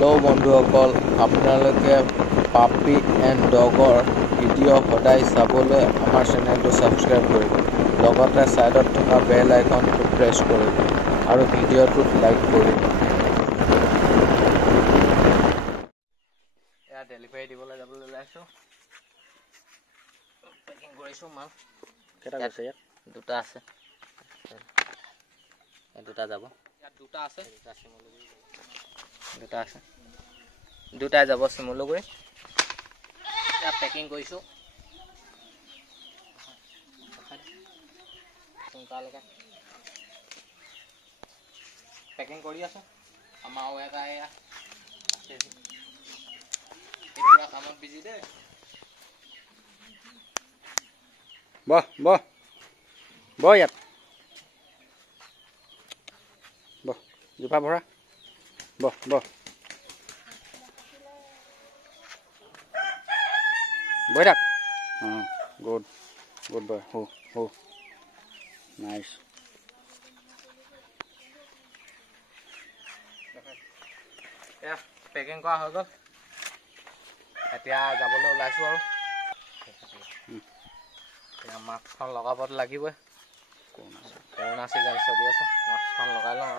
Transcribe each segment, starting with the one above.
Hello' বন্ধুসকল, আপোনালোকে পাপি এণ্ড ডগৰ ভিডিঅ' সদায় চাবলৈ আমাৰ চেনেলটো ছাবস্ক্ৰাইব কৰিব, লগতে ছাইডত থকা বেল আইকনটো প্ৰেছ কৰিব আৰু ভিডিঅ'টোত লাইক কৰিব। এয়া ডেলিভাৰী দিবলৈ যাবলৈ ওলাইছোঁ। পেকিং কৰিছোঁ মাল। কেইটা গৈছে ইয়াত? দুটা আছে। দুটা যাব। ইয়াত দুটা আছে। দুটাই যাব শিমলুগুৰি। ইয়াত পেকিং কৰিছোঁ। পেকিং কৰি আছোঁ। আমাৰ আৰু এটা এয়া আছে। এতিয়া কামত বিজি দেই। বহ বহ বহ ইয়াত বহ, জোপা ভৰা, বহ বহ বহি থাক। গুড গুড বয়, হো নাইচ। এয়া পেকিং কৰা হৈ গ'ল। এতিয়া যাবলৈ ওলাইছোঁ আৰু এতিয়া মাস্কখন লগাবতো লাগিবই। কৰোণা চিজন চলি আছে, মাস্কখন লগাই লওঁ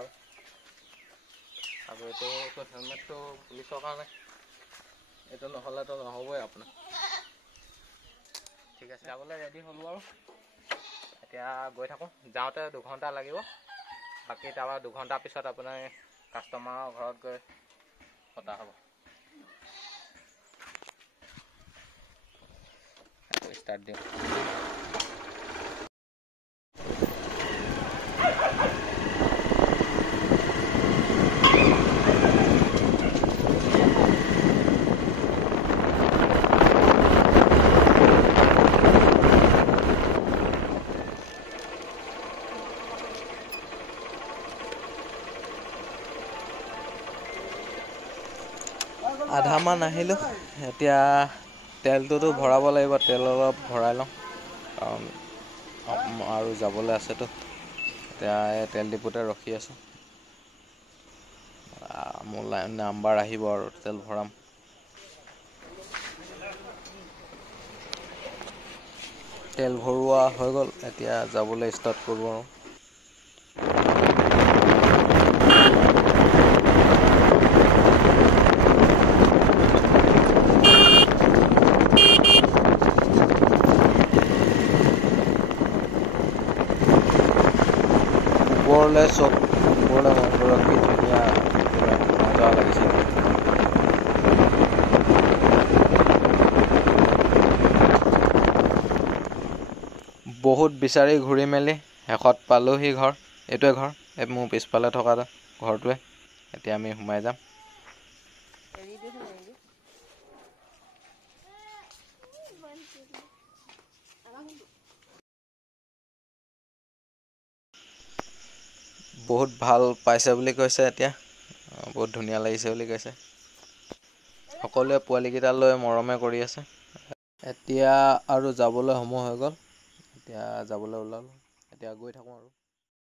আৰু এইটো হেলমেটটো পুলিচৰ কাৰণে, এইটো নহ'লেতো নহ'বই আপোনাৰ। ঠিক আছে, যাবলৈ ৰেডি হ'লোঁ আৰু এতিয়া গৈ থাকোঁ। যাওঁতে 2 ঘণ্টা লাগিব, বাকী তাৰপৰা 2 ঘণ্টাৰ পিছত আপোনাৰ কাষ্টমাৰৰ ঘৰত গৈ কটা হ'ব। ষ্টাৰ্ট দিওঁ। আধামান আহিলোঁ। এতিয়া তেলটোতো ভৰাব লাগিব, তেল অলপ ভৰাই লওঁ কাৰণ আৰু যাবলৈ আছেতো। এতিয়া এই তেল ডিপুতে ৰখি আছোঁ। মোৰ নাম্বাৰ আহিব আৰু তেল ভৰাম। তেল ভৰোৱা হৈ গ'ল, এতিয়া যাবলৈ ষ্টাৰ্ট কৰোঁ আৰু ওপৰলৈ চব, ওপৰলৈ মন্দিৰৰ কি ধুনীয়া মজা লাগিছে। বহুত বিচাৰি ঘূৰি মেলি শেষত পালোঁহি ঘৰ। এইটোৱে ঘৰ, এই মোৰ পিছফালে থকা ঘৰটোৱে। এতিয়া আমি সোমাই যাম। বহুত ভাল পাইছে বুলি কৈছে, এতিয়া বহুত ধুনীয়া লাগিছে বুলি কৈছে। সকলোৱে পোৱালীকেইটালৈ মৰমে কৰি আছে। এতিয়া আৰু যাবলৈ সময় হৈ গ'ল। এতিয়া যাবলৈ ওলালোঁ, এতিয়া গৈ থাকোঁ আৰু